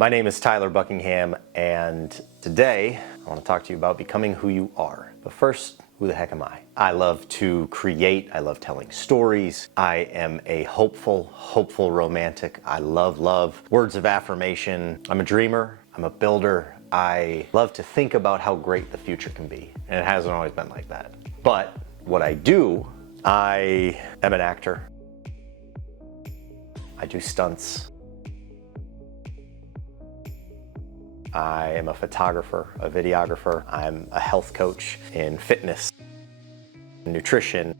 My name is Tyler Buckingham, and today I want to talk to you about becoming who you are. But first, who the heck am I? I love to create. I love telling stories. I am a hopeful romantic. I love words of affirmation. I'm a dreamer. I'm a builder. I love to think about how great the future can be. And it hasn't always been like that. But what I do, I am an actor. I do stunts. I am a photographer, a videographer. I'm a health coach in fitness, nutrition,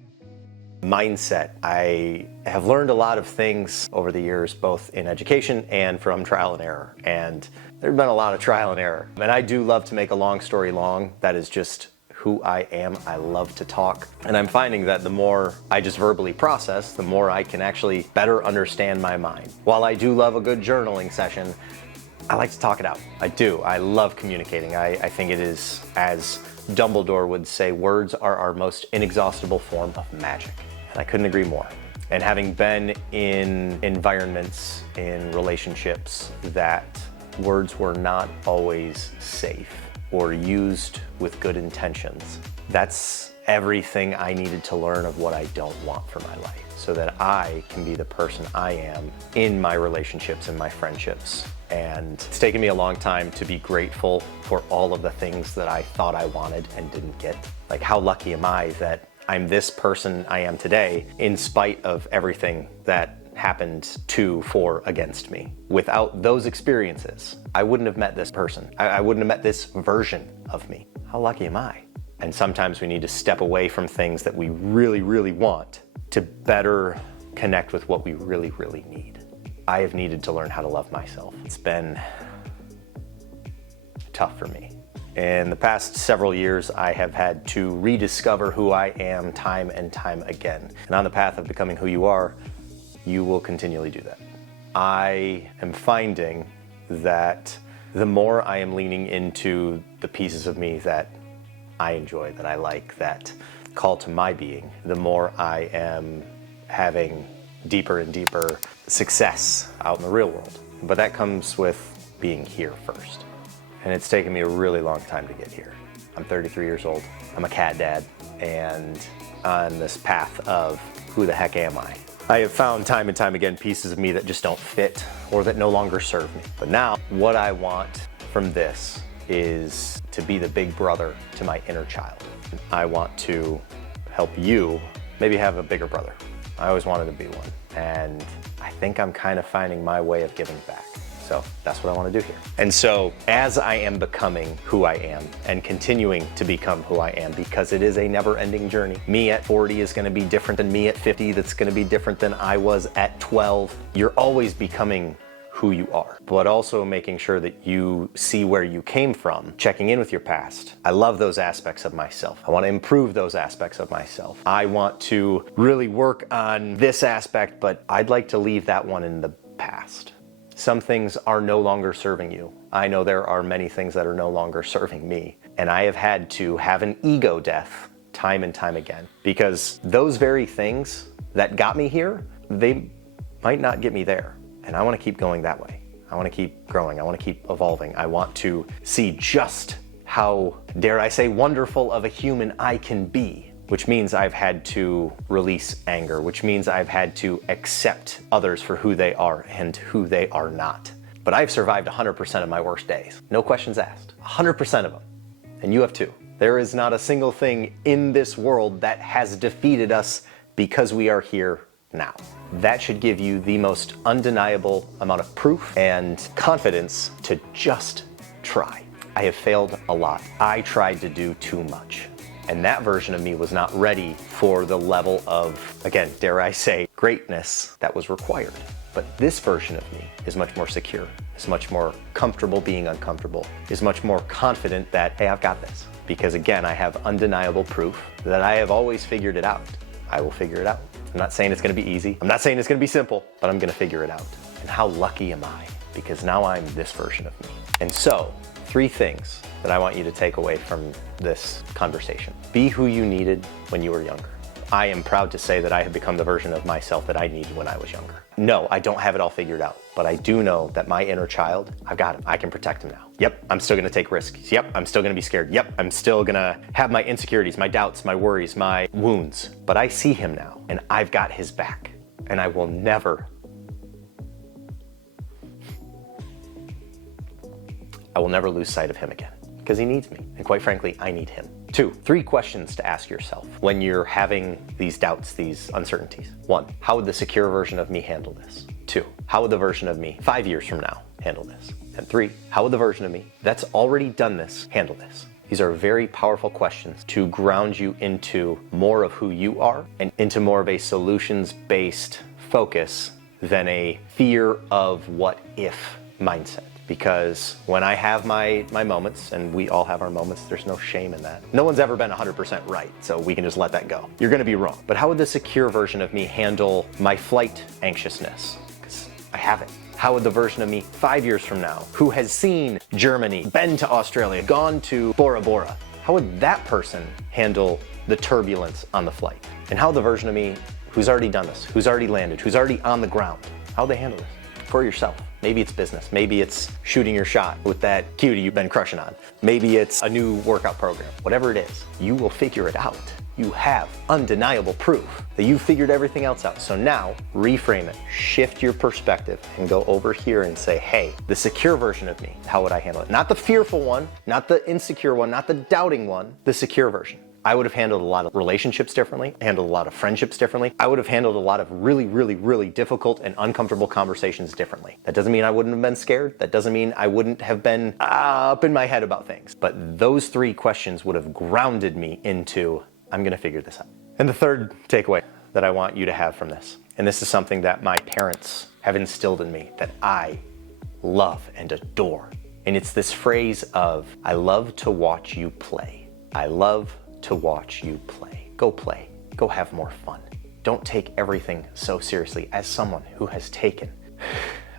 mindset. I have learned a lot of things over the years, both in education and from trial and error. And there's been a lot of trial and error. And I do love to make a long story long. That is just who I am. I love to talk. And I'm finding that the more I just verbally process, the more I can actually better understand my mind. While I do love a good journaling session, I like to talk it out. I do. I love communicating. I think it is, as Dumbledore would say, words are our most inexhaustible form of magic. And I couldn't agree more. And having been in environments, in relationships that words were not always safe or used with good intentions, that's everything I needed to learn of what I don't want for my life, so that I can be the person I am in my relationships and my friendships. And it's taken me a long time to be grateful for all of the things that I thought I wanted and didn't get. Like, how lucky am I that I'm this person I am today in spite of everything that happened to, for, against me. Without those experiences, I wouldn't have met this person. I wouldn't have met this version of me. How lucky am I? And sometimes we need to step away from things that we really want to better connect with what we really need. I have needed to learn how to love myself. It's been tough for me. In the past several years, I have had to rediscover who I am time and time again. And on the path of becoming who you are, you will continually do that. I am finding that the more I am leaning into the pieces of me that I enjoy, that I like, that call to my being, the more I am having deeper and deeper success out in the real world. But that comes with being here first. And it's taken me a really long time to get here. I'm 33 years old. I'm a cat dad, and on this path of who the heck am I? I have found time and time again pieces of me that just don't fit or that no longer serve me. But now what I want from this is to be the big brother to my inner child. I want to help you maybe have a bigger brother. I always wanted to be one. And I think I'm kind of finding my way of giving back. So that's what I want to do here. And so as I am becoming who I am and continuing to become who I am, because it is a never-ending journey. Me at 40 is going to be different than me at 50. That's going to be different than I was at 12. You're always becoming who you are, but also making sure that you see where you came from, checking in with your past. I love those aspects of myself. I want to improve those aspects of myself. I want to really work on this aspect, but I'd like to leave that one in the past. Some things are no longer serving you. I know there are many things that are no longer serving me, and I have had to have an ego death time and time again, because those very things that got me here, they might not get me there. And I want to keep going that way. I want to keep growing. I want to keep evolving. I want to see just how, dare I say, wonderful of a human I can be, which means I've had to release anger, which means I've had to accept others for who they are and who they are not. But I've survived 100% of my worst days. No questions asked. 100% of them. And you have too. There is not a single thing in this world that has defeated us because we are here now. That should give you the most undeniable amount of proof and confidence to just try. I have failed a lot. I tried to do too much. And that version of me was not ready for the level of, again, dare I say, greatness that was required. But this version of me is much more secure, is much more comfortable being uncomfortable, is much more confident that, hey, I've got this. Because again, I have undeniable proof that I have always figured it out. I will figure it out. I'm not saying it's going to be easy. I'm not saying it's going to be simple, but I'm going to figure it out. And how lucky am I? Because now I'm this version of me. And so, 3 things that I want you to take away from this conversation. Be who you needed when you were younger. I am proud to say that I have become the version of myself that I needed when I was younger. No, I don't have it all figured out, but I do know that my inner child, I've got him. I can protect him now. Yep, I'm still gonna take risks. Yep, I'm still gonna be scared. Yep, I'm still gonna have my insecurities, my doubts, my worries, my wounds. But I see him now, and I've got his back. And I will never lose sight of him again, because he needs me. And quite frankly, I need him. 2, 3 questions to ask yourself when you're having these doubts, these uncertainties. 1, how would the secure version of me handle this? 2, how would the version of me 5 years from now handle this? And 3, how would the version of me that's already done this handle this? These are very powerful questions to ground you into more of who you are and into more of a solutions-based focus than a fear of what if mindset. Because when I have my moments, and we all have our moments, there's no shame in that. No one's ever been 100% right, so we can just let that go. You're gonna be wrong. But how would the secure version of me handle my flight anxiousness? Because I have it. How would the version of me 5 years from now, who has seen Germany, been to Australia, gone to Bora Bora, how would that person handle the turbulence on the flight? And how the version of me who's already done this, who's already landed, who's already on the ground, how would they handle this? For yourself. Maybe it's business. Maybe it's shooting your shot with that cutie you've been crushing on. Maybe it's a new workout program. Whatever it is, you will figure it out. You have undeniable proof that you've figured everything else out. So now, reframe it, shift your perspective, and go over here and say, hey, the secure version of me, how would I handle it? Not the fearful one, not the insecure one, not the doubting one, the secure version. I would have handled a lot of relationships differently, handled a lot of friendships differently. I would have handled a lot of really, really, really difficult and uncomfortable conversations differently. That doesn't mean I wouldn't have been scared. That doesn't mean I wouldn't have been up in my head about things. But those 3 questions would have grounded me into, I'm gonna figure this out. And the third takeaway that I want you to have from this, and this is something that my parents have instilled in me that I love and adore. And it's this phrase of, I love to watch you play. I love to watch you play. Go play. Go have more fun. Don't take everything so seriously. As someone who has taken,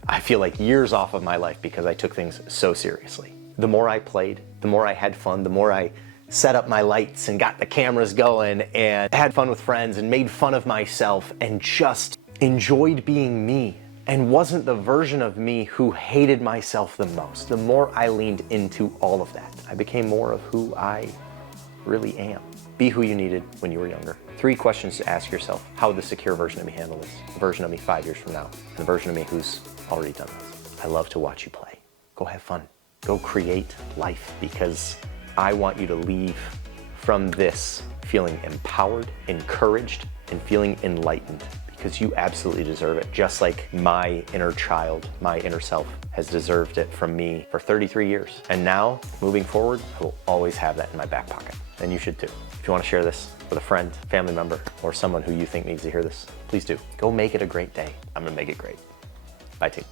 I feel like years off of my life because I took things so seriously. The more I played, the more I had fun, the more I set up my lights and got the cameras going and had fun with friends and made fun of myself and just enjoyed being me and wasn't the version of me who hated myself the most. The more I leaned into all of that, I became more of who I really am. Be who you needed when you were younger. 3 questions to ask yourself. How would the secure version of me handle this? The version of me 5 years from now. And the version of me who's already done this. I love to watch you play. Go have fun. Go create life, because I want you to leave from this feeling empowered, encouraged, and feeling enlightened, because you absolutely deserve it. Just like my inner child, my inner self has deserved it from me for 33 years. And now, moving forward, I will always have that in my back pocket. And you should too. If you want to share this with a friend, family member, or someone who you think needs to hear this, please do. Go make it a great day. I'm gonna make it great. Bye, team.